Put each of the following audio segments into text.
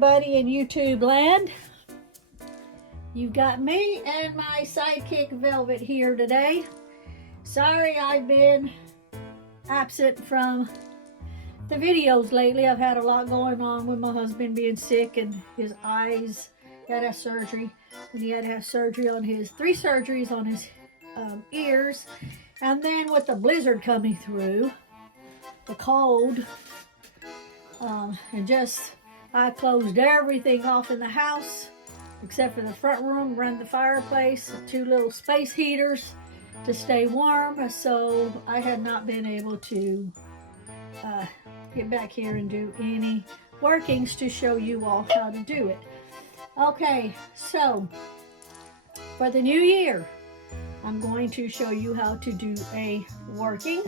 everybody in YouTube land. You've got me and my sidekick Velvet here today. Sorry I've been absent from the videos lately. I've had a lot going on with my husband being sick and his eyes. He had to have surgery, and he had to have surgery on his, 3 surgeries on his ears. And then with the blizzard coming through, the cold, and just I closed everything off in the house except for the front room, run the fireplace, 2 little space heaters to stay warm. So I had not been able to get back here and do any workings to show you all how to do it. Okay, so for the new year, I'm going to show you how to do a working.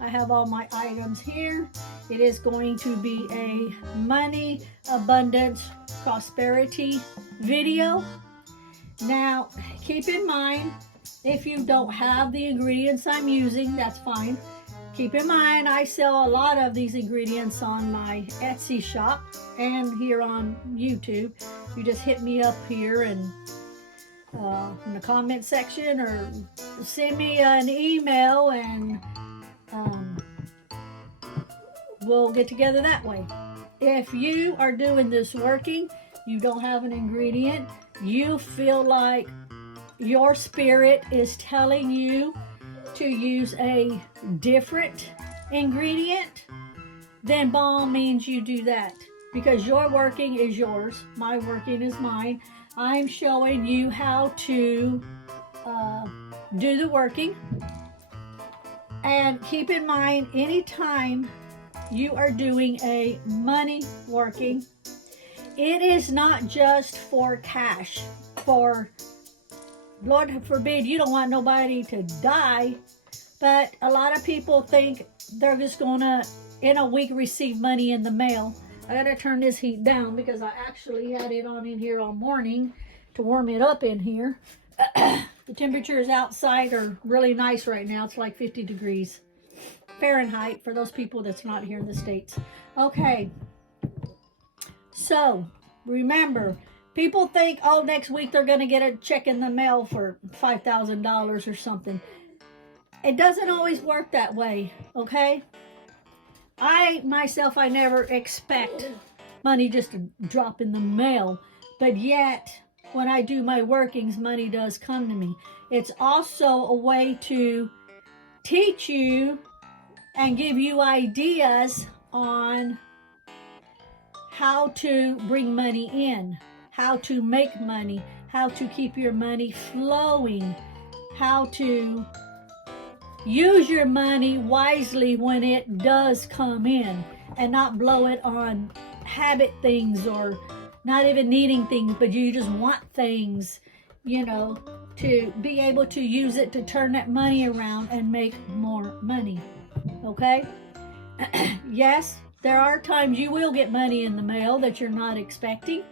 I have all my items here. It is going to be a money, abundance, prosperity video. Now, keep in mind, if you don't have the ingredients I'm using, that's fine. Keep in mind, I sell a lot of these ingredients on my Etsy shop and here on YouTube. You just hit me up here and in the comment section, or send me an email, and we'll get together that way. If you are doing this working, you don't have an ingredient, you feel like your spirit is telling you to use a different ingredient, then by all means you do that, because your working is yours, my working is mine. I'm showing you how to do the working. And keep in mind, anytime you are doing a money working, it is not just for cash. For Lord forbid, you don't want nobody to die, but a lot of people think they're just gonna in a week receive money in the mail. I gotta turn this heat down because I actually had it on in here all morning to warm it up in here. The temperatures outside are really nice right now. It's like 50 degrees Fahrenheit for those people that's not here in the States. Okay, so remember, people think, oh, next week they're gonna get a check in the mail for $5,000 or something. It doesn't always work that way, okay? I never expect money just to drop in the mail, but yet when I do my workings, money does come to me. It's also a way to teach you and give you ideas on how to bring money in, how to make money, how to keep your money flowing, how to use your money wisely when it does come in, and not blow it on habit things or not even needing things, but you just want things, you know, to be able to use it to turn that money around and make more money. Okay? Yes, there are times you will get money in the mail that you're not expecting,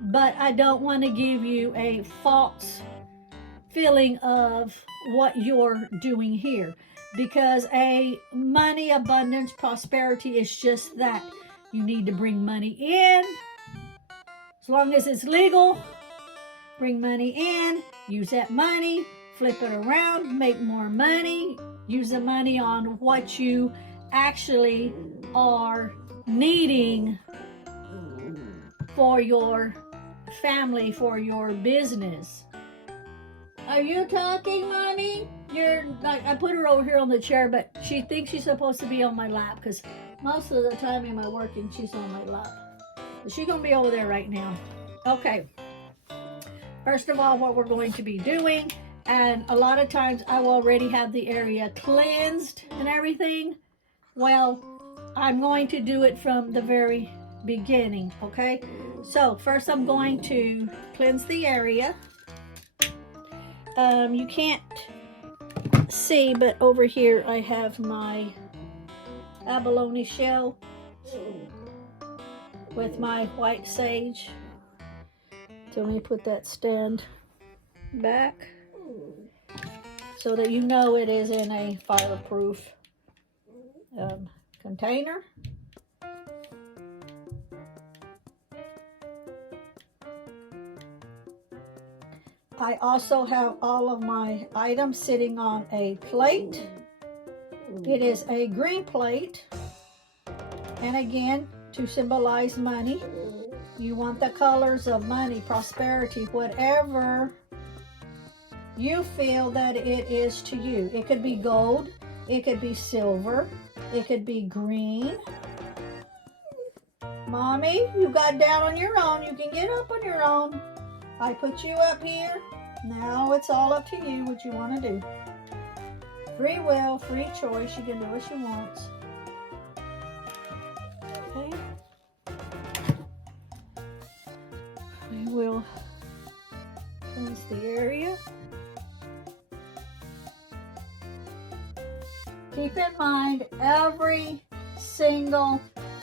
but I don't want to give you a false feeling of what you're doing here, because a money, abundance, prosperity is just that. You need to bring money in, as long as it's legal. Bring money in, use that money, flip it around, make more money, use the money on what you actually are needing for your family, for your business. Are you talking, Mommy? You're like, I put her over here on the chair, but she thinks she's supposed to be on my lap, because most of the time in my working, she's on my lap. But she's going to be over there right now. Okay. First of all, what we're going to be doing, and a lot of times I will already have the area cleansed and everything. Well, I'm going to do it from the very beginning, okay? So first I'm going to cleanse the area. You can't see, but over here I have my abalone shell with my white sage. So let me put that stand back so that you know it is in a fireproof container. I also have all of my items sitting on a plate. It is a green plate. And again, to symbolize money. You want the colors of money, prosperity, whatever you feel that it is to you. It could be gold. It could be silver. It could be green. Mommy, you got down on your own. You can get up on your own. I put you up here. Now it's all up to you what you want to do. Free will, free choice. She can do what she wants. Okay. We will cleanse the area. Keep in mind every single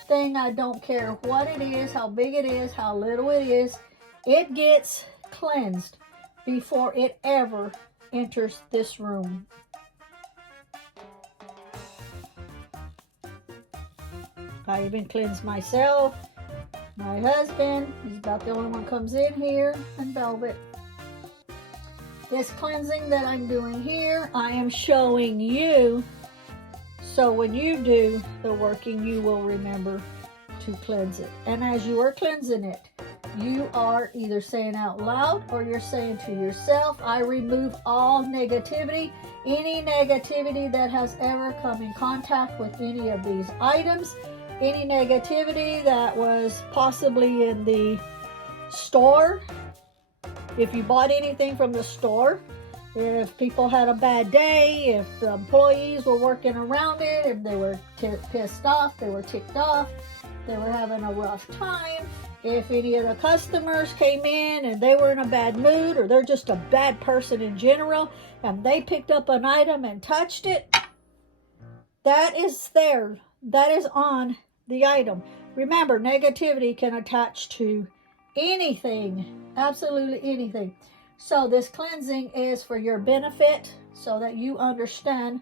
thing, I don't care what it is, how big it is, how little it is, it gets cleansed before it ever enters this room. I even cleanse myself, my husband. He's about the only one comes in here, and Velvet. This cleansing that I'm doing here, I am showing you, so when you do the working, you will remember to cleanse it. And as you are cleansing it, you are either saying out loud or you're saying to yourself, I remove all negativity, any negativity that has ever come in contact with any of these items, any negativity that was possibly in the store. If you bought anything from the store, if people had a bad day, if the employees were working around it, if they were pissed off, they were ticked off, they were having a rough time, if any of the customers came in and they were in a bad mood, or they're just a bad person in general, and they picked up an item and touched it, that is there. That is on the item. Remember, negativity can attach to anything, absolutely anything. So this cleansing is for your benefit so that you understand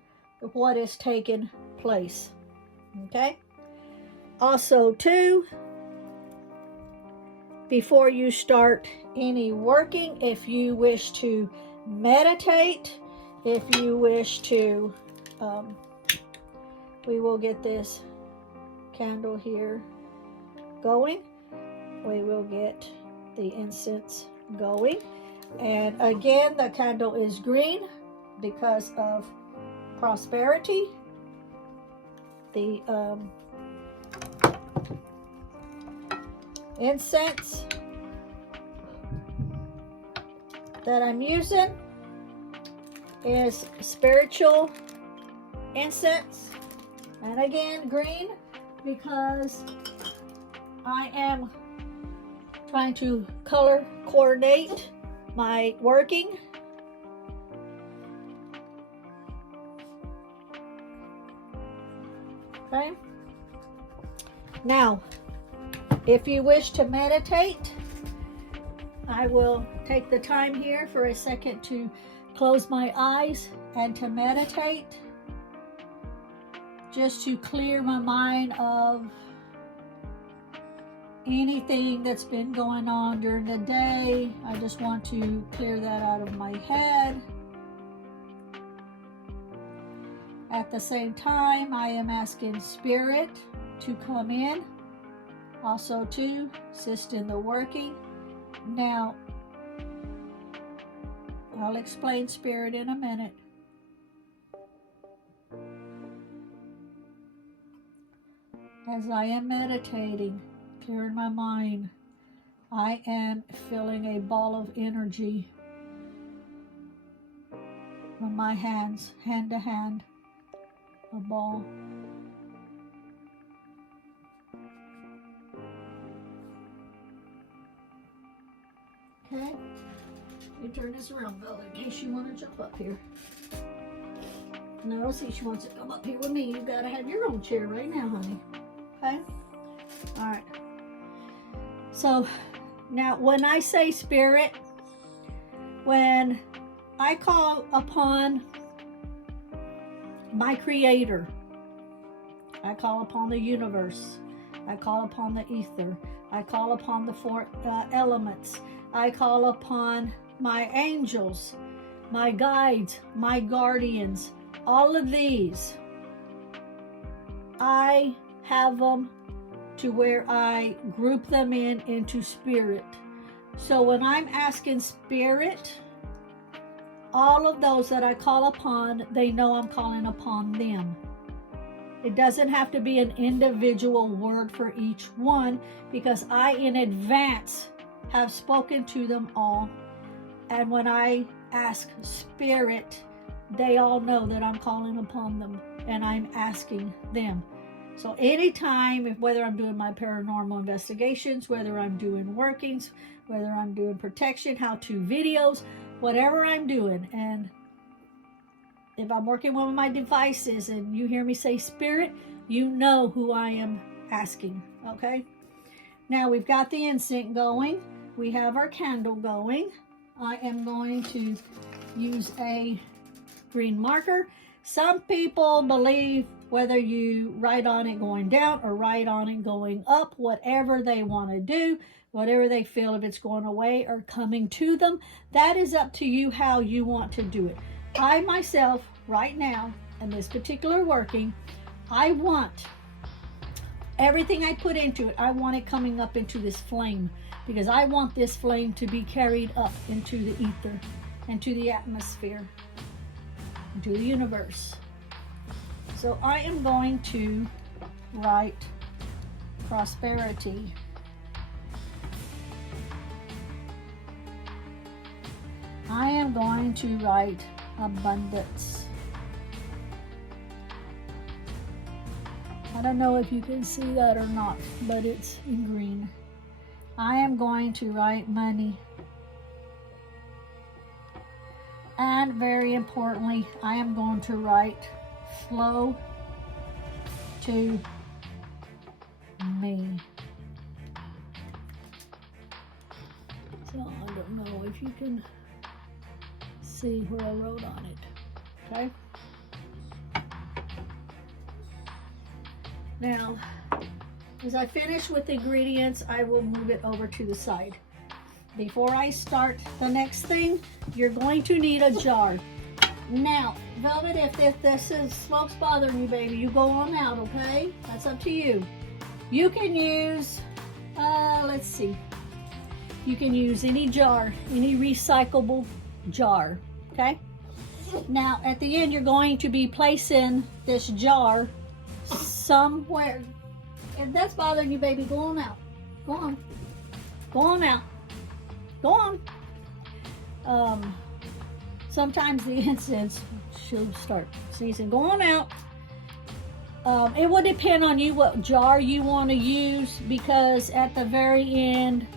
what is taking place. Okay? Also, too, before you start any working, if you wish to meditate, if you wish to, we will get this candle here going. We will get the incense going. And again, the candle is green because of prosperity. The incense that I'm using is spiritual incense, and again green because I am trying to color coordinate my working. Okay. Now, if you wish to meditate, I will take the time here for a second to close my eyes and to meditate, just to clear my mind of anything that's been going on during the day. I just want to clear that out of my head. At the same time, I am asking Spirit to come in, also to assist in the working. Now, I'll explain Spirit in a minute. As I am meditating, clearing my mind, I am feeling a ball of energy from my hands, hand to hand, a ball. Okay, let me turn this around, Bella, in case you want to jump up here. No, see, she wants to come up here with me. You gotta have your own chair right now, honey. Okay? All right. So, now when I say Spirit, when I call upon my Creator, I call upon the universe, I call upon the ether, I call upon the four elements, I call upon my angels, my guides, my guardians, all of these, I have them to where I group them into spirit. So when I'm asking spirit, all of those that I call upon, they know I'm calling upon them. It doesn't have to be an individual word for each one, because I in advance have spoken to them all. And when I ask spirit, they all know that I'm calling upon them and I'm asking them. So anytime, whether I'm doing my paranormal investigations, whether I'm doing workings, whether I'm doing protection, how-to videos, whatever I'm doing, and if I'm working with my devices and you hear me say spirit, you know who I am asking, okay? Now we've got the incense going. We have our candle going. I am going to use a green marker. Some people believe whether you write on it going down or write on it going up, whatever they want to do, whatever they feel, if it's going away or coming to them, that is up to you how you want to do it. I myself, right now, in this particular working, I want everything I put into it, I want it coming up into this flame, because I want this flame to be carried up into the ether, into the atmosphere, into the universe. So I am going to write prosperity. I am going to write abundance. I don't know if you can see that or not, but it's in green. I am going to write money. And very importantly, I am going to write flow to me. So I don't know if you can see where I wrote on it, okay? Now, as I finish with the ingredients, I will move it over to the side. Before I start the next thing, you're going to need a jar. Now, Velvet, if this is smoke's bothering you, baby, you go on out, okay? That's up to you. You can use, let's see. You can use any jar, any recyclable jar, okay? Now, at the end, you're going to be placing this jar somewhere. If that's bothering you, baby, go on out. Go on. Go on out. Go on. Sometimes the incense should start sneezing. Go on out. It will depend on you what jar you want to use, because at the very end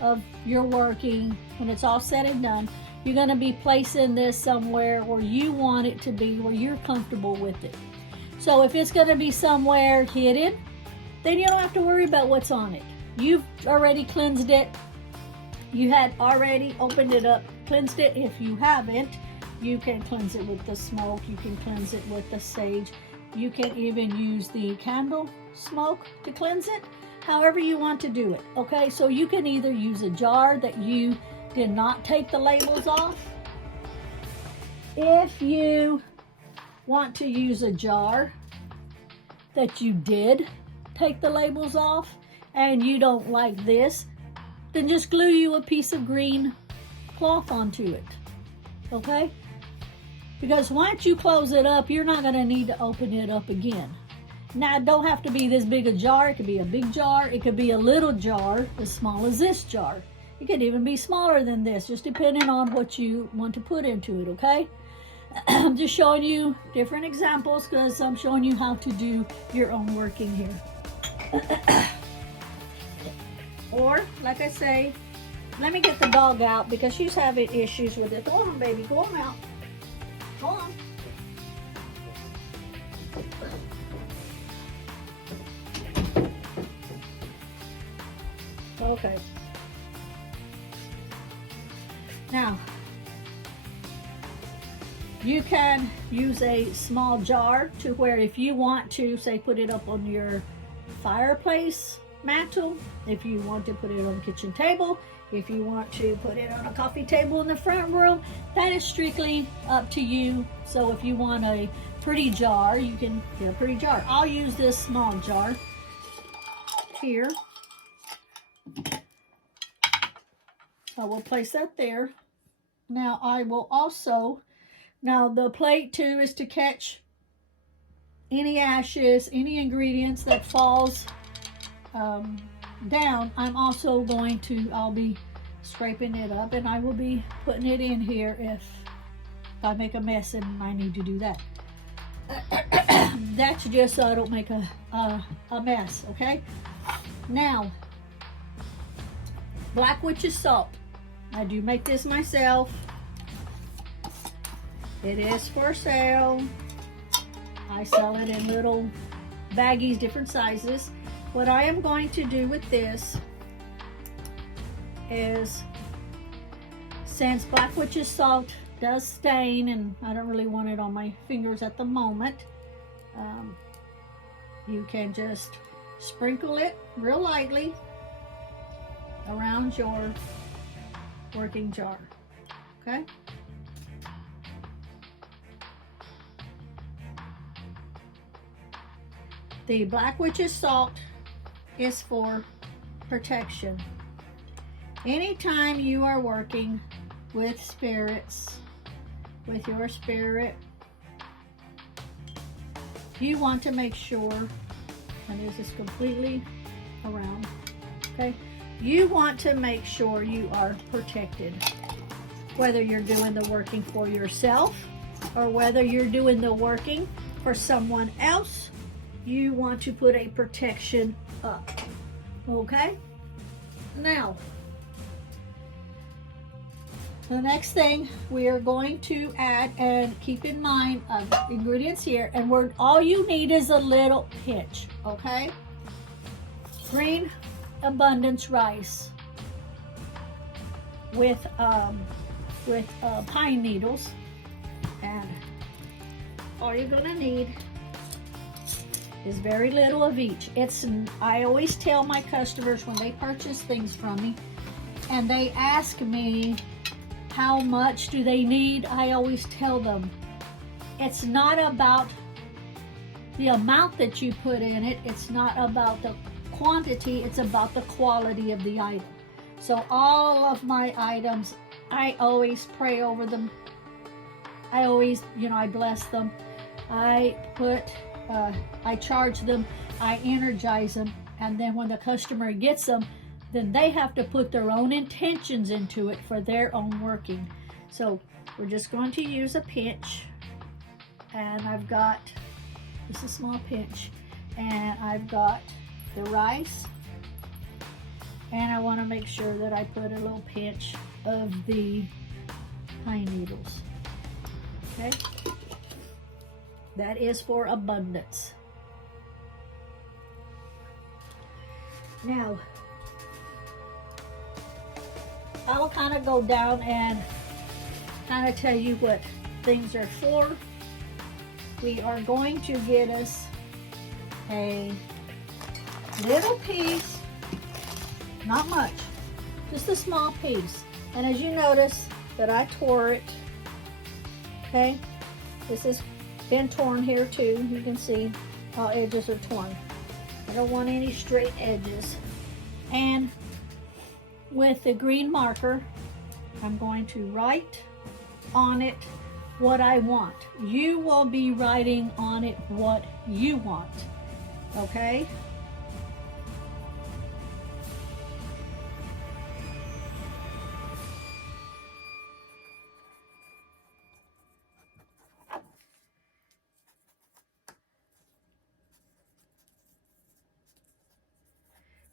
of your working, when it's all said and done, you're going to be placing this somewhere where you want it to be, where you're comfortable with it. So if it's going to be somewhere hidden, then you don't have to worry about what's on it. You've already cleansed it. You had already opened it up, cleansed it. If you haven't, you can cleanse it with the smoke. You can cleanse it with the sage. You can even use the candle smoke to cleanse it, however you want to do it, okay? So you can either use a jar that you did not take the labels off. If you want to use a jar that you did take the labels off and you don't like this, then just glue you a piece of green cloth onto it, okay? Because once you close it up, you're not going to need to open it up again. Now, it don't have to be this big a jar. It could be a big jar. It could be a little jar, as small as this jar. It could even be smaller than this, just depending on what you want to put into it, okay? I'm just showing you different examples because I'm showing you how to do your own working here. Or, like I say, let me get the dog out because she's having issues with it. Go on, baby. Go on out. Go on. Okay. Now, you can use a small jar to where if you want to, say, put it up on your fireplace mantle, if you want to put it on the kitchen table, If you want to put it on a coffee table in the front room, that is strictly up to you. So if you want a pretty jar, you can get a pretty jar. I'll use this small jar here. I will place that there. Now I will also, now the plate too is to catch any ashes, any ingredients that falls down. I'm also going to, I'll be scraping it up, and I will be putting it in here if I make a mess and I need to do that. That's just so I don't make a mess, okay? Now, Black Witch's salt. I do make this myself. It is for sale. I sell it in little baggies, different sizes. What I am going to do with this is, since Black Witch's salt does stain, and I don't really want it on my fingers at the moment, you can just sprinkle it real lightly around your working jar, okay? The Black Witch's salt is for protection. Anytime you are working with spirits, with your spirit, you want to make sure, and this is completely around, okay? You want to make sure you are protected. Whether you're doing the working for yourself or whether you're doing the working for someone else, you want to put a protection up, okay? Now, the next thing we are going to add, and keep in mind ingredients here, and all you need is a little pinch, okay? Green abundance rice with pine needles, and all you're gonna need is very little of each. I always tell my customers when they purchase things from me and they ask me how much do they need, I always tell them it's not about the amount that you put in it, it's not about the quantity, it's about the quality of the item. So all of my items, I always pray over them. I always, I bless them. I charge them, I energize them, and then when the customer gets them, then they have to put their own intentions into it for their own working. So we're just going to use a pinch, and I've got just a small pinch, and I've got the rice, and I want to make sure that I put a little pinch of the pine needles, okay? That is for abundance. Now, I will kind of go down and kind of tell you what things are for. We are going to get us a little piece, not much, just a small piece. And as you notice that I tore it, okay, this has been torn here too. You can see all edges are torn. I don't want any straight edges. And with the green marker, I'm going to write on it what I want. You will be writing on it what you want, okay?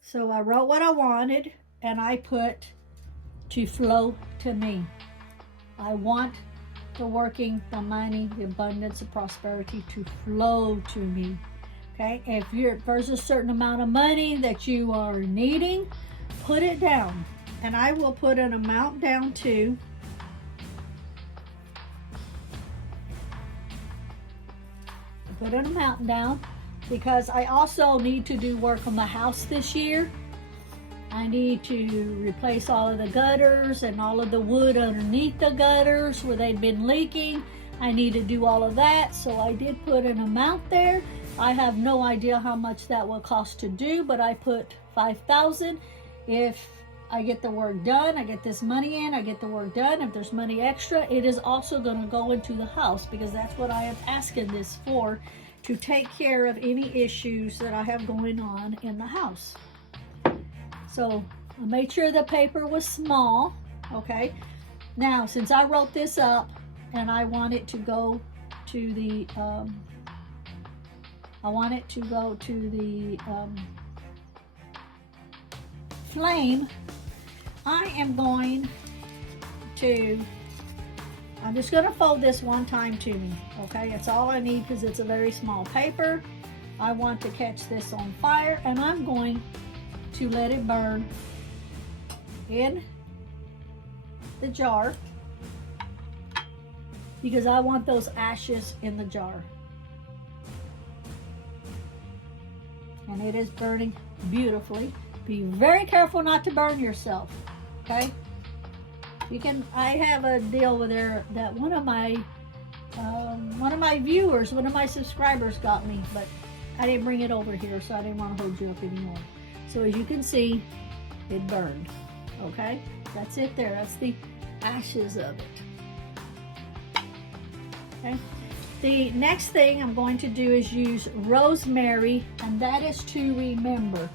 So I wrote what I wanted, and I put to flow to me. I want the working, the money, the abundance, the prosperity to flow to me. Okay, if there's a certain amount of money that you are needing, put it down. And I will put an amount down too. Put an amount down, because I also need to do work on the house this year. I need to replace all of the gutters and all of the wood underneath the gutters where they've been leaking. I need to do all of that, so I did put an amount there. I have no idea how much that will cost to do, but I put $5,000. If I get the work done, I get this money in, I get the work done. If there's money extra, it is also going to go into the house, because that's what I am asking this for, to take care of any issues that I have going on in the house. So I made sure the paper was small, okay? Now, since I wrote this up and I want it to go to the, flame, I am going to, I'm just going to fold this one time to me, okay? That's all I need, because it's a very small paper. I want to catch this on fire, and I'm going to let it burn in the jar, because I want those ashes in the jar. And it is burning beautifully. Be very careful not to burn yourself, okay? You can, I have a deal with there that one of my viewers, one of my subscribers got me, but I didn't bring it over here, so I didn't want to hold you up anymore. So as you can see, it burned, okay? That's it there, that's the ashes of it, okay? The next thing I'm going to do is use rosemary, and that is to remember.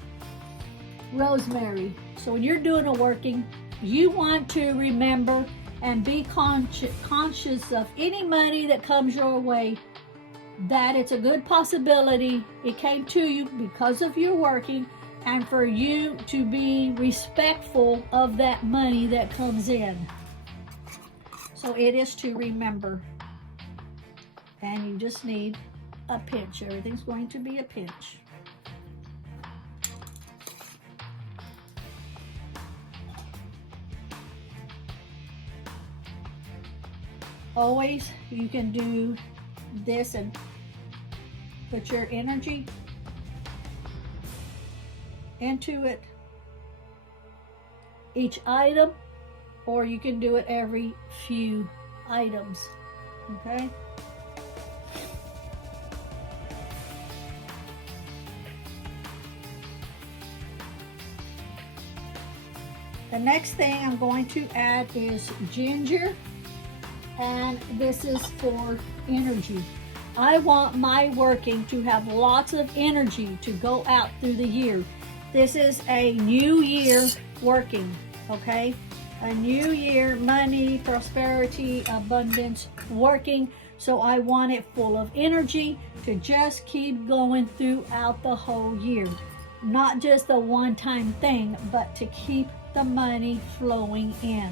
Rosemary. So when you're doing a working, you want to remember and be conscious of any money that comes your way, that it's a good possibility it came to you because of your working, and for you to be respectful of that money that comes in. So it is to remember. And you just need a pinch. Everything's going to be a pinch. Always, you can do this and put your energy into it, each item, or you can do it every few items, okay? The next thing I'm going to add is ginger, and this is for energy. I want my working to have lots of energy to go out through the year. This is a new year working, okay? A new year, money, prosperity, abundance working. So I want it full of energy to just keep going throughout the whole year. Not just a one-time thing, but to keep the money flowing in.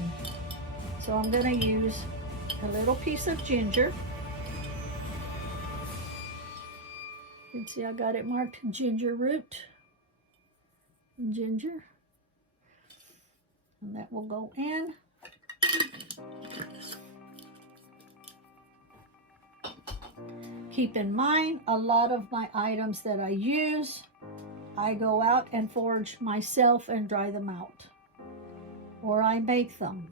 So I'm going to use a little piece of ginger. You can see I got it marked ginger root. Ginger. And that will go in. Keep in mind, a lot of my items that I use, I go out and forage myself and dry them out. Or I make them.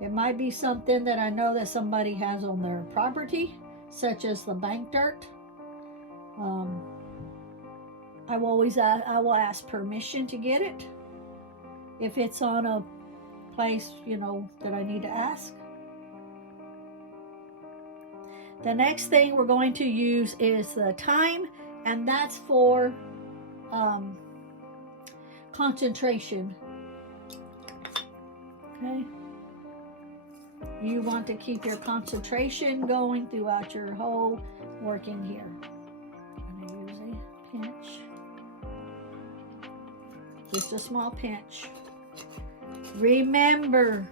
It might be something that I know that somebody has on their property, such as the bank dirt. I will ask permission to get it if it's on a place, you know, that I need to ask. The next thing we're going to use is the thyme, and that's for concentration. Okay. You want to keep your concentration going throughout your whole working here. I'm going to use a pinch. Just a small pinch. Remember,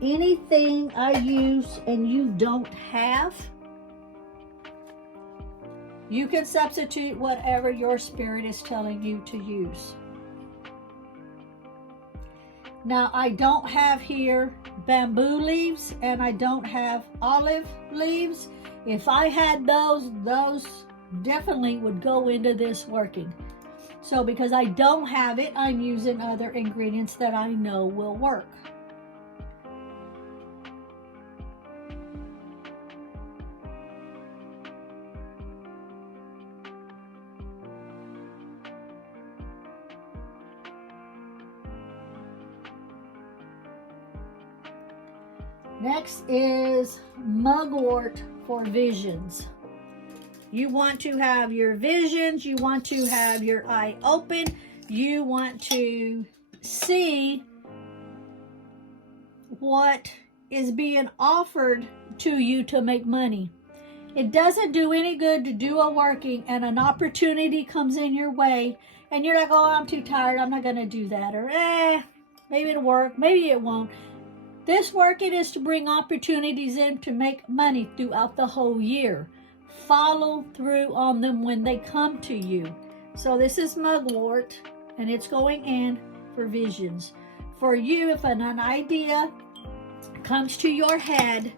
anything I use and you don't have, you can substitute whatever your spirit is telling you to use. Now, I don't have here bamboo leaves, and I don't have olive leaves. If I had those definitely would go into this working. So because I don't have it, I'm using other ingredients that I know will work. Next is mugwort for visions. You want to have your visions, you want to have your eye open, you want to see what is being offered to you to make money. It doesn't do any good to do a working and an opportunity comes in your way and you're like, oh, I'm too tired, I'm not going to do that. Or, maybe it'll work, maybe it won't. This working is to bring opportunities in to make money throughout the whole year. Follow through on them when they come to you. So this is mugwort, and it's going in for visions. For you, if an idea comes to your head,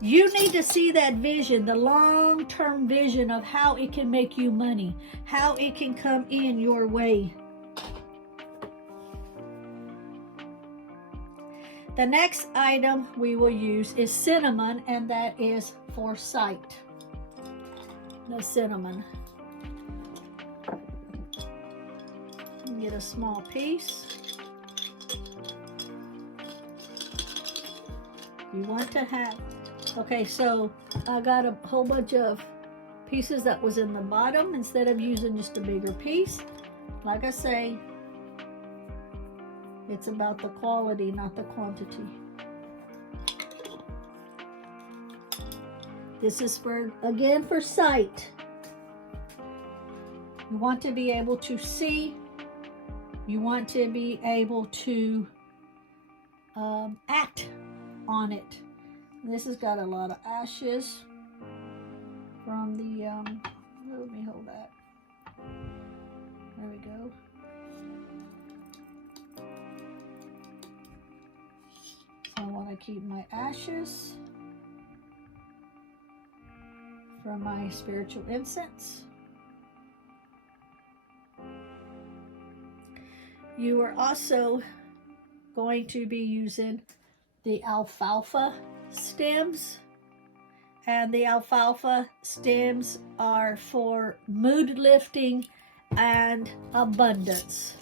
you need to see that vision, the long-term vision of how it can make you money, how it can come in your way. The next item we will use is cinnamon, and that is for sight. The cinnamon. Get a small piece. You want to have, okay, so I got a whole bunch of pieces that was in the bottom instead of using just a bigger piece. Like I say, it's about the quality, not the quantity. This is for, again, for sight. You want to be able to see. You want to be able to act on it. This has got a lot of ashes from the, let me hold that. There we go. I want to keep my ashes from my spiritual incense. You are also going to be using the alfalfa stems, and the alfalfa stems are for mood lifting and abundance.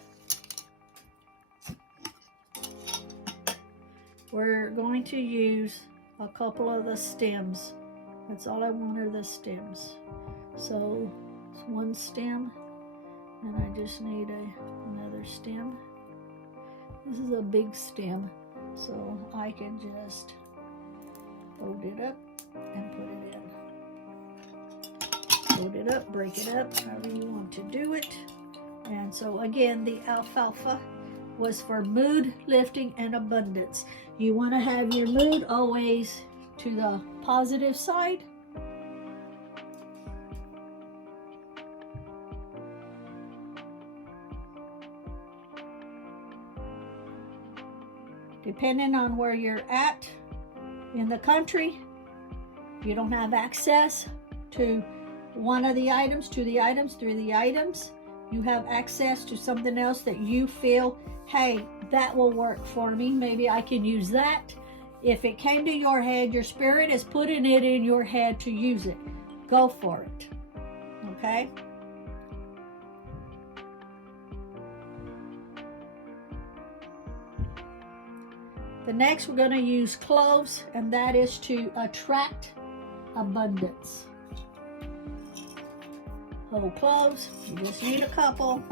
We're going to use a couple of the stems. That's all I want are the stems. So it's one stem, and I just need another stem. This is a big stem, so I can just fold it up and put it in. Fold it up, break it up, however you want to do it. And so again, the alfalfa was for mood lifting and abundance. You want to have your mood always to the positive side. Depending on where you're at in the country, you don't have access to one of the items, two of the items, three of the items. You have access to something else that you feel, hey, that will work for me. Maybe I can use that. If it came to your head, your spirit is putting it in your head to use it. Go for it. Okay? The next, we're going to use cloves, and that is to attract abundance. Whole cloves, you just need a couple.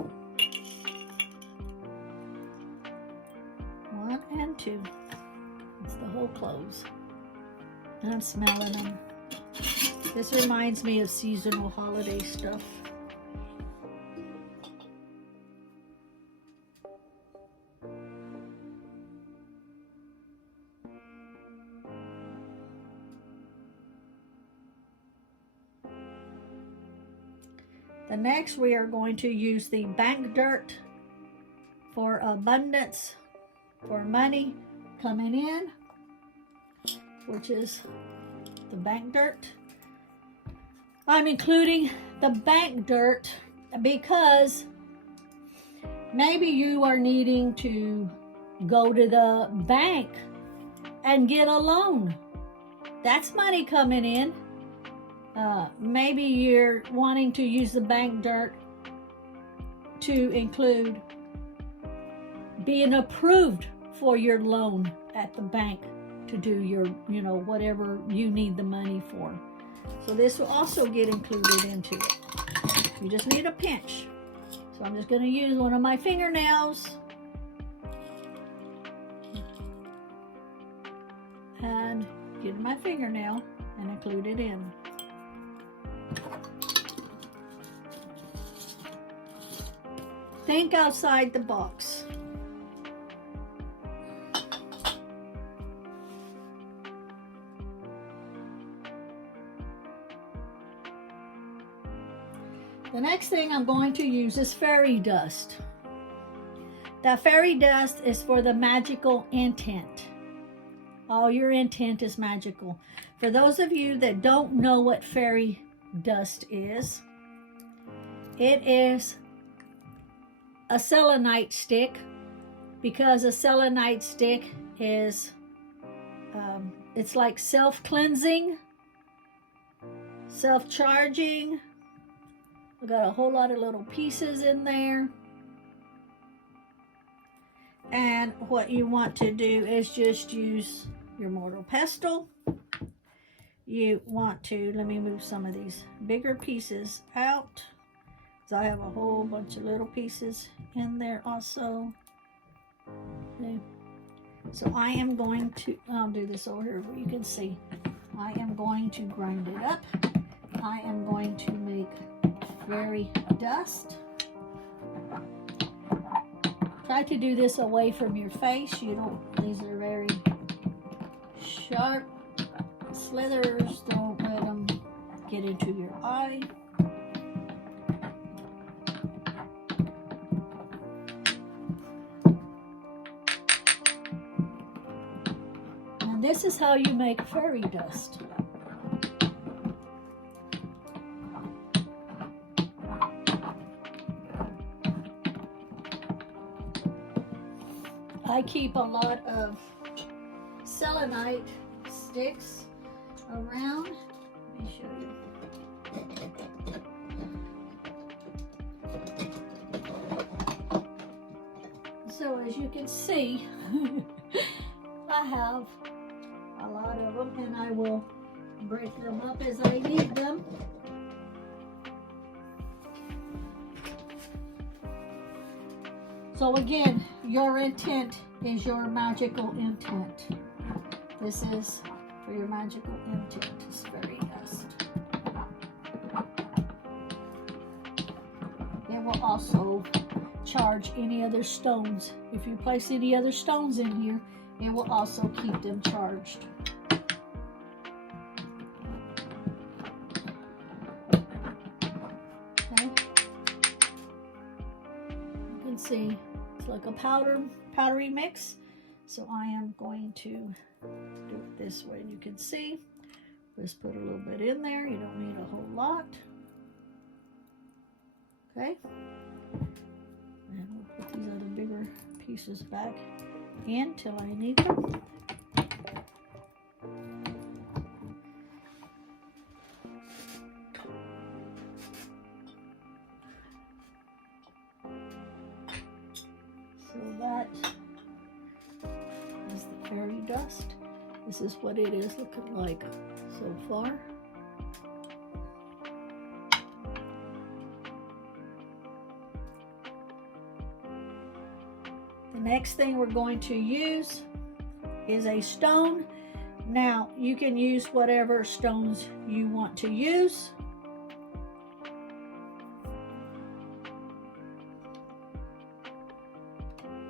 1 and 2. It's the whole cloves. And I'm smelling them. This reminds me of seasonal holiday stuff. The next, we are going to use the bank dirt for abundance, for money coming in, which is the bank dirt. I'm including the bank dirt because Maybe you are needing to go to the bank and get a loan. That's money coming in. Maybe you're wanting to use the bank dirt to include being approved for your loan at the bank to do your, whatever you need the money for. So this will also get included into it. You just need a pinch. So I'm just going to use one of my fingernails and get my fingernail and include it in. Think outside the box. The next thing I'm going to use is fairy dust. That fairy dust is for the magical intent. All your intent is magical. For those of you that don't know what fairy dust is, it is a selenite stick, because a selenite stick is, it's like self-cleansing, self-charging. We got a whole lot of little pieces in there. And what you want to do is just use your mortar pestle. You want to, let me move some of these bigger pieces out. So I have a whole bunch of little pieces in there also. Okay. So I am going to, I'll do this over here where you can see. I am going to grind it up. I am going to make fairy dust. Try to do this away from your face. These are very sharp slithers. Don't let them get into your eye. And this is how you make fairy dust. I keep a lot of selenite sticks around. Let me show you. So as you can see, I have a lot of them, and I will break them up as I need them. So again, your intent is your magical intent. This is for your magical intent. It's fairy dust. It will also charge any other stones. If you place any other stones in here, it will also keep them charged. Okay. You can see it's like a powdery mix. So I am going to do it this way. You can see, just put a little bit in there. You don't need a whole lot. Okay. And we'll put these other bigger pieces back in till I need them. So that is the fairy dust. This is what it is looking like so far. The next thing we're going to use is a stone. Now you can use whatever stones you want to use.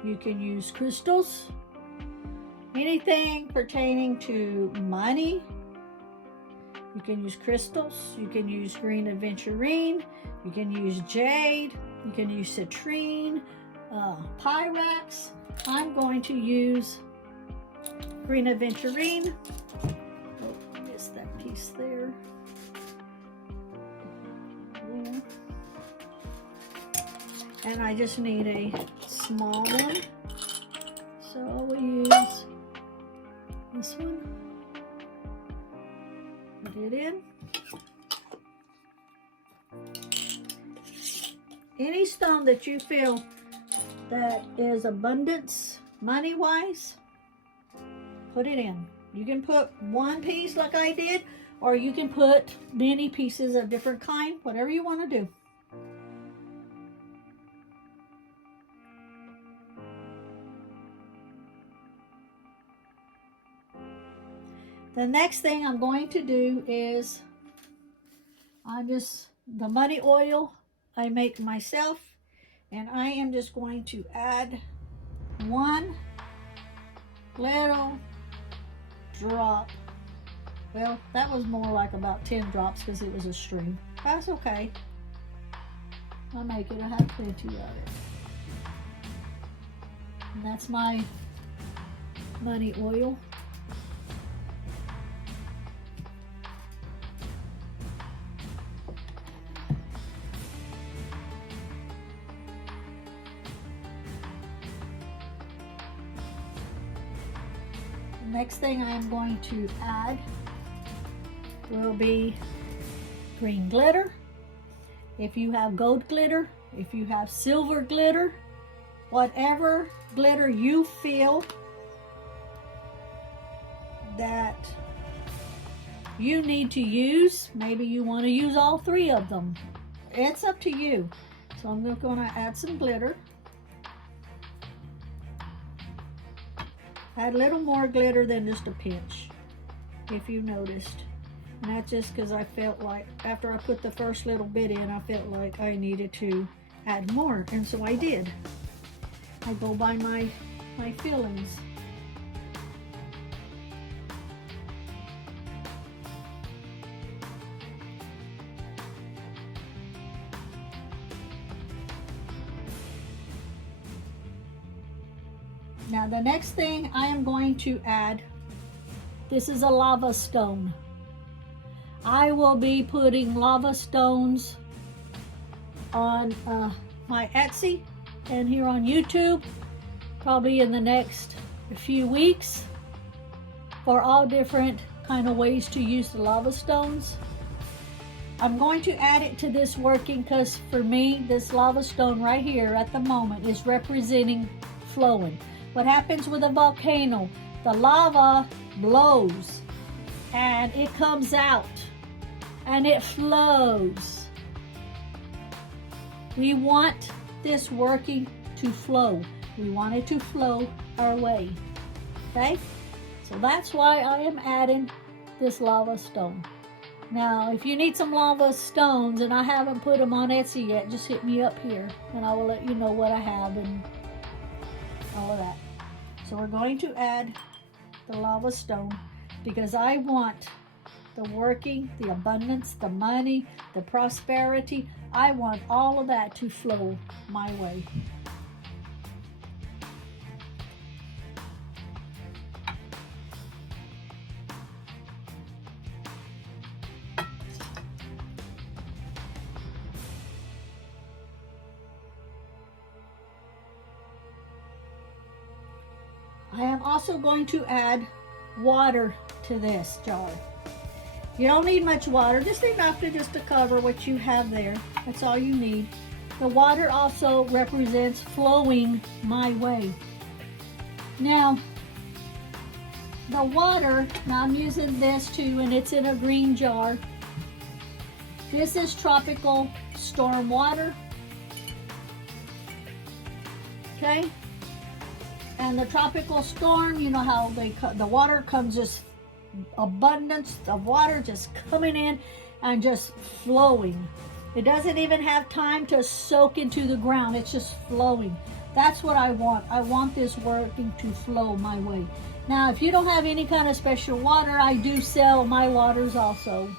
You can use crystals, anything pertaining to money. You can use crystals, you can use green aventurine, you can use jade, you can use citrine, pyrex. I'm going to use green aventurine. Oh, missed that piece there. And I just need a small one. So we'll use this one. Put it in. Any stone that you feel that is abundance money-wise, put it in. You can put one piece like I did, or you can put many pieces of different kind, whatever you want to do. The next thing I'm going to do is, the money oil I make myself, and I am just going to add one little drop. Well, that was more like about 10 drops because it was a stream. That's okay. I'll make it. I have plenty of it. And that's my money oil. Next thing I am going to add will be green glitter. If you have gold glitter, if you have silver glitter, whatever glitter you feel that you need to use, maybe you want to use all three of them. It's up to you. So I'm just going to add some glitter. Add a little more glitter than just a pinch, if you noticed. And that's just because I felt like after I put the first little bit in, I felt like I needed to add more, and so I did. I go by my feelings. Now the next thing I am going to add, this is a lava stone. I will be putting lava stones on my Etsy and here on YouTube probably in the next few weeks for all different kind of ways to use the lava stones. I'm going to add it to this working because for me this lava stone right here at the moment is representing flowing. What happens with a volcano, the lava blows and it comes out and it flows. We want this working to flow. We want it to flow our way, okay? So that's why I am adding this lava stone. Now, if you need some lava stones and I haven't put them on Etsy yet, just hit me up here and I will let you know what I have and all of that. So we're going to add the lava stone because I want the working, the abundance, the money, the prosperity. I want all of that to flow my way. I am also going to add water to this jar. You don't need much water, just enough to cover what you have there. That's all you need. The water also represents flowing my way. Now, the water, now I'm using this too, and it's in a green jar. This is tropical storm water. Okay? And the tropical storm, you know how the water comes, just abundance of water just coming in and just flowing. It doesn't even have time to soak into the ground. It's just flowing. That's what I want. I want this working to flow my way. Now, if you don't have any kind of special water, I do sell my waters also.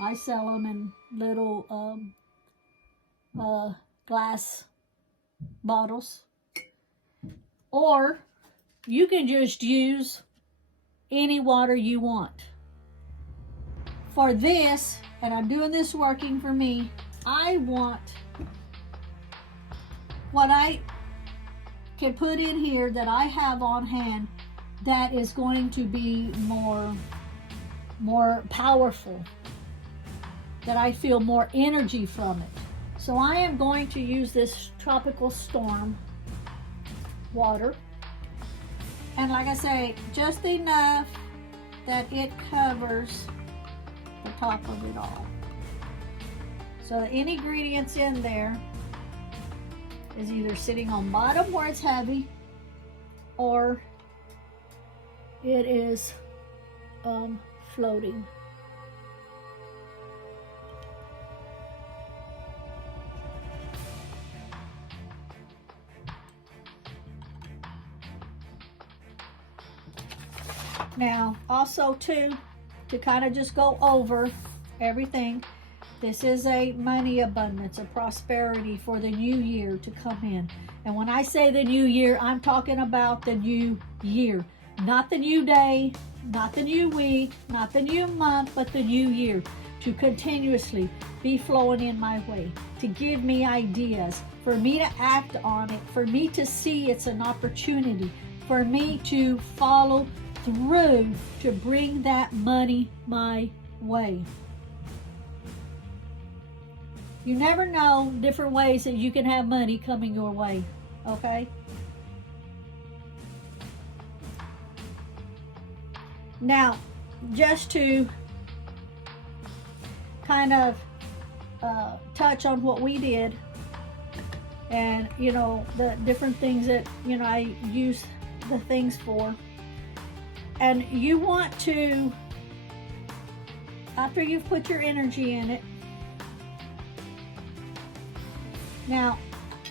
I sell them in little glass bottles. Or you can just use any water you want. For this, and I'm doing this working for me, I want what I can put in here that I have on hand that is going to be more powerful, that I feel more energy from it. So I am going to use this Tropical Storm water. And like I say, just enough that it covers the top of it all. So any ingredients in there is either sitting on bottom where it's heavy, or it is floating. Now, also too, to kind of just go over everything, this is a money abundance, a prosperity for the new year to come in. And when I say the new year, I'm talking about the new year. Not the new day, not the new week, not the new month, but the new year. To continuously be flowing in my way, to give me ideas, for me to act on it, for me to see it's an opportunity, for me to follow through to bring that money my way. You never know different ways that you can have money coming your way, okay? Now, just to kind of touch on what we did, and you know, the different things that, you know, I use the things for. And you want to, after you've put your energy in it, now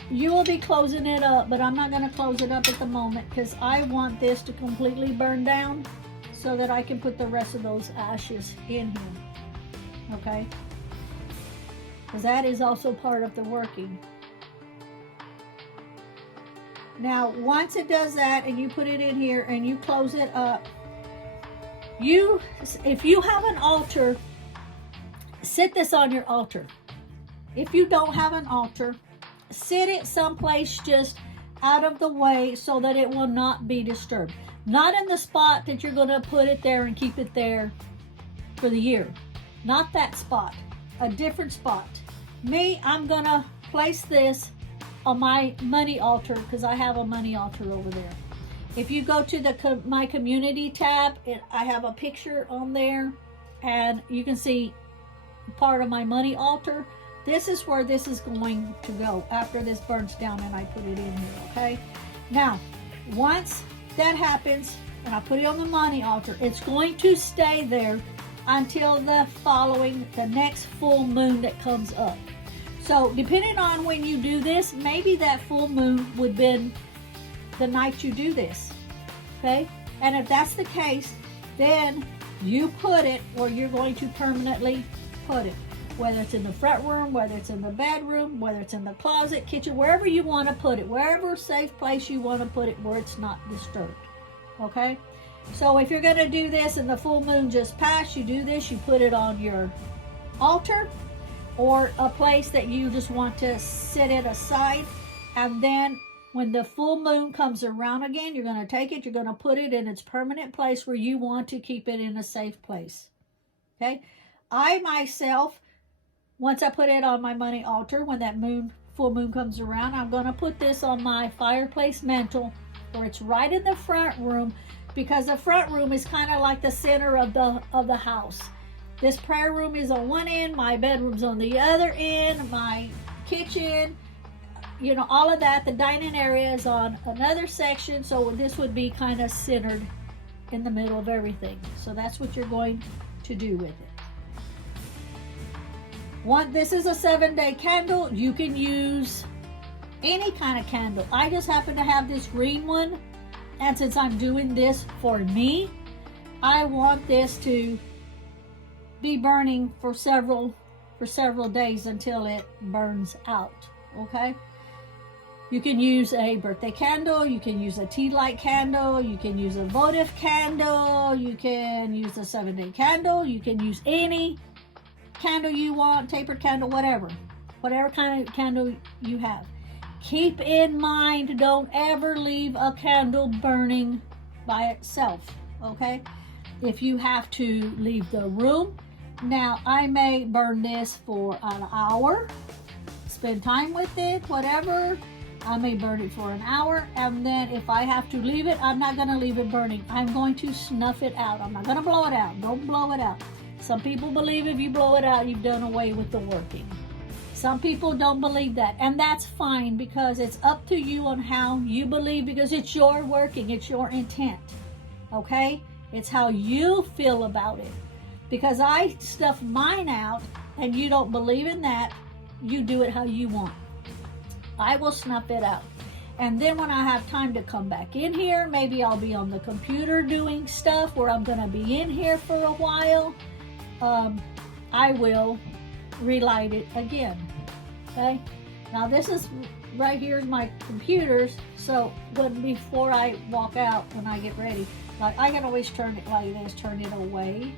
you will be closing it up, but I'm not going to close it up at the moment because I want this to completely burn down so that I can put the rest of those ashes in here, okay? Because that is also part of the working. Now, once it does that and you put it in here and you close it up, if you have an altar, sit this on your altar. If you don't have an altar, sit it someplace just out of the way so that it will not be disturbed. Not in the spot that you're going to put it there and keep it there for the year. Not that spot, a different spot. Me, I'm going to place this on my money altar because I have a money altar over there. If you go to the my community tab, I have a picture on there and you can see part of my money altar. This is where this is going to go after this burns down and I put it in here, okay? Now, once that happens and I put it on the money altar, it's going to stay there until the next full moon that comes up. So depending on when you do this, maybe that full moon would be the night you do this, okay? And if that's the case, then you put it where you're going to permanently put it, whether it's in the front room, whether it's in the bedroom, whether it's in the closet, kitchen, wherever you want to put it, wherever safe place you want to put it where it's not disturbed, okay? So if you're going to do this and the full moon just passed, you do this, you put it on your altar or a place that you just want to sit it aside, and then when the full moon comes around again, you're going to take it, you're going to put it in its permanent place where you want to keep it in a safe place. Okay? I myself, once I put it on my money altar, when that full moon comes around, I'm going to put this on my fireplace mantle where it's right in the front room, because the front room is kind of like the center of the house. This prayer room is on one end, my bedroom's on the other end, my kitchen, you know, all of that. The dining area is on another section, so this would be kind of centered in the middle of everything. So that's what you're going to do with it. This is a 7-day candle. You can use any kind of candle. I just happen to have this green one, and since I'm doing this for me, I want this to be burning for several days until it burns out, okay? You can use a birthday candle, you can use a tea light candle, you can use a votive candle, you can use a 7-day candle, you can use any candle you want, tapered candle, whatever kind of candle you have. Keep in mind, don't ever leave a candle burning by itself, okay? If you have to leave the room, now I may burn this for an hour, spend time with it, whatever. I may burn it for an hour, and then if I have to leave it, I'm not going to leave it burning. I'm going to snuff it out. I'm not going to blow it out. Don't blow it out. Some people believe if you blow it out, you've done away with the working. Some people don't believe that, and that's fine, because it's up to you on how you believe, because it's your working, it's your intent, okay? It's how you feel about it. Because I stuff mine out, and you don't believe in that, you do it how you want. I will snuff it out. And then when I have time to come back in here, maybe I'll be on the computer doing stuff where I'm going to be in here for a while, I will relight it again. Okay, now this is right here is my computers, so before I walk out, when I get ready, like I can always turn it like this, turn it away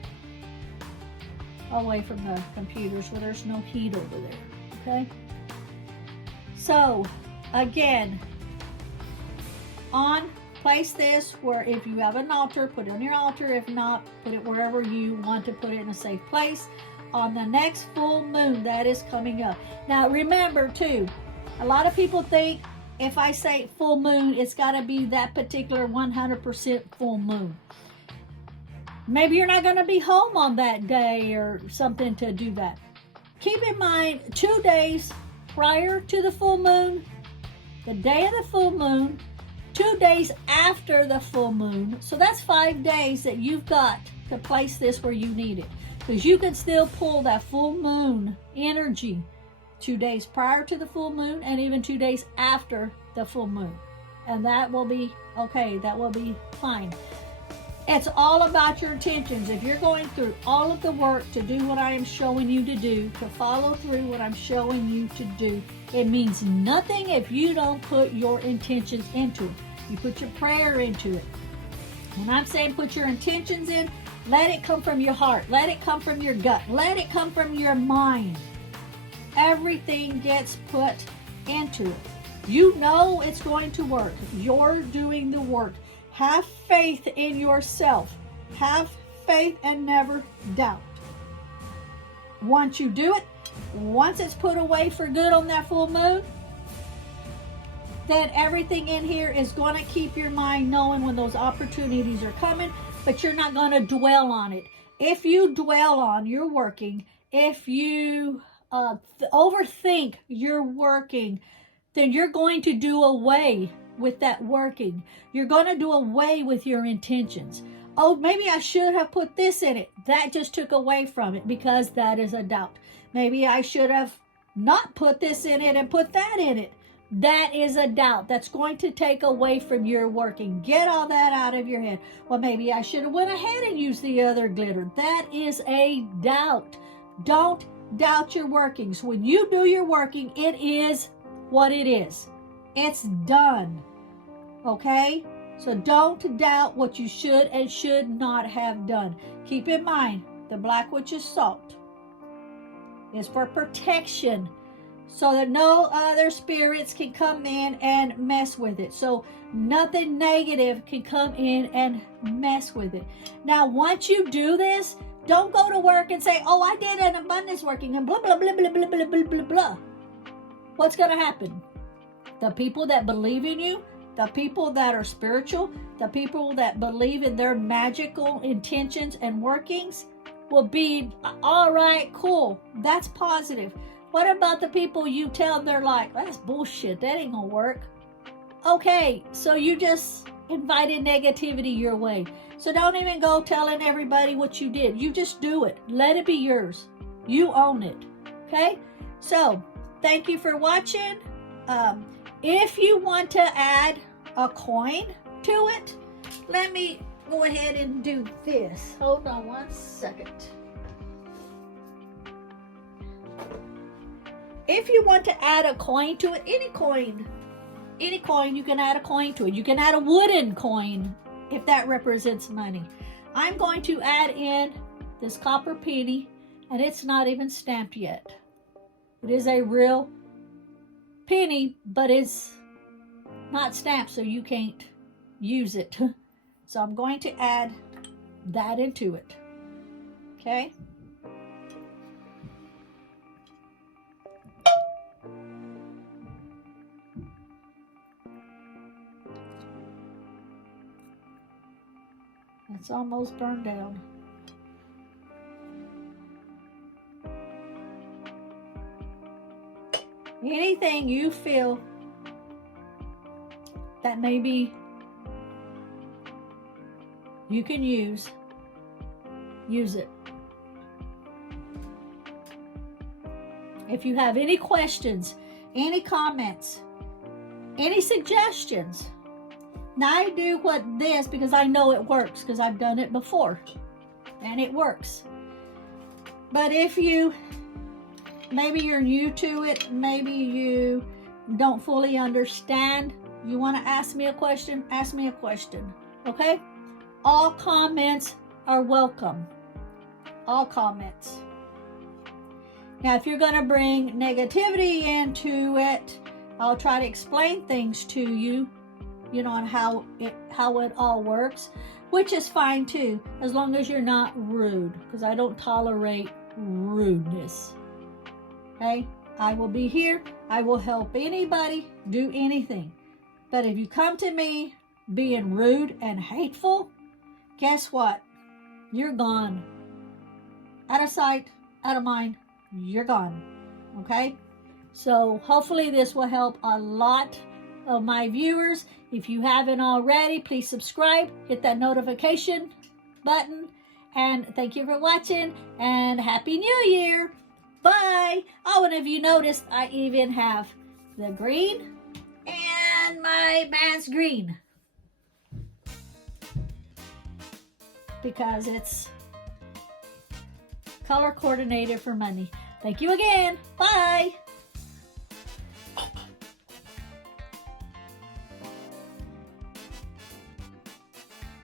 from the computers where there's no heat over there. Okay, so again, place this where if you have an altar, put it on your altar. If not, put it wherever you want to put it in a safe place. On the next full moon that is coming up. Now remember too, a lot of people think if I say full moon, it's got to be that particular 100% full moon. Maybe you're not going to be home on that day or something to do that. Keep in mind, 2 days prior to the full moon, the day of the full moon, 2 days after the full moon. So that's 5 days that you've got to place this where you need it. Because you can still pull that full moon energy 2 days prior to the full moon and even 2 days after the full moon. And that will be okay. That will be fine. It's all about your intentions. If you're going through all of the work to do what I am showing you to do, to follow through what I'm showing you to do, it means nothing if you don't put your intentions into it. You put your prayer into it. When I'm saying put your intentions in, let it come from your heart. Let it come from your gut. Let it come from your mind. Everything gets put into it. You know it's going to work. You're doing the work. Have faith in yourself. Have faith and never doubt. Once you do it, once it's put away for good on that full moon, then everything in here is going to keep your mind knowing when those opportunities are coming, but you're not going to dwell on it. If you dwell on your working, if you overthink your working, then you're going to do away with that working. You're going to do away with your intentions. Oh, maybe I should have put this in it. That just took away from it because that is a doubt. Maybe I should have not put this in it and put that in it. That is a doubt. That's going to take away from your working. Get all that out of your head. Well, maybe I should have went ahead and used the other glitter. That is a doubt. Don't doubt your workings. When you do your working, it is what it is. It's done. Okay? So don't doubt what you should and should not have done. Keep in mind, the black witch's salt is for protection, so that no other spirits can come in and mess with it. So nothing negative can come in and mess with it. Now, once you do this, don't go to work and say, oh, I did an abundance working and blah, blah, blah, blah, blah, blah, blah, blah, blah. What's going to happen? The people that believe in you, the people that are spiritual, the people that believe in their magical intentions and workings will be, all right, cool. That's positive. What about the people you tell they're like, that's bullshit, that ain't gonna work? Okay, so you just invited negativity your way. So don't even go telling everybody what you did. You just do it. Let it be yours. You own it. Okay? So, thank you for watching. If you want to add a coin to it, let me go ahead and do this. Hold on one second. If you want to add a coin to it, any coin, you can add a coin to it. You can add a wooden coin if that represents money. I'm going to add in this copper penny, and it's not even stamped yet. It is a real penny, but it's not stamped, so you can't use it. So I'm going to add that into it. Okay. It's almost burned down. Anything you feel that maybe you can use it. If you have any questions, any comments, any suggestions, now I do this because I know it works, because I've done it before and it works. But if maybe you're new to it, maybe you don't fully understand, you want to ask me a question, ask me a question, okay? All comments are welcome. All comments. Now, if you're going to bring negativity into it, I'll try to explain things to you, on how it all works, which is fine too, as long as you're not rude, because I don't tolerate rudeness. Okay? I will be here. I will help anybody do anything. But if you come to me being rude and hateful, guess what? You're gone. Out of sight, out of mind, you're gone. Okay? So hopefully this will help a lot of my viewers. If you haven't already, please subscribe, hit that notification button, and thank you for watching, and Happy New Year. Bye. Oh, and if you noticed, I even have the green and my man's green, because it's color coordinated for money. Thank you again. Bye.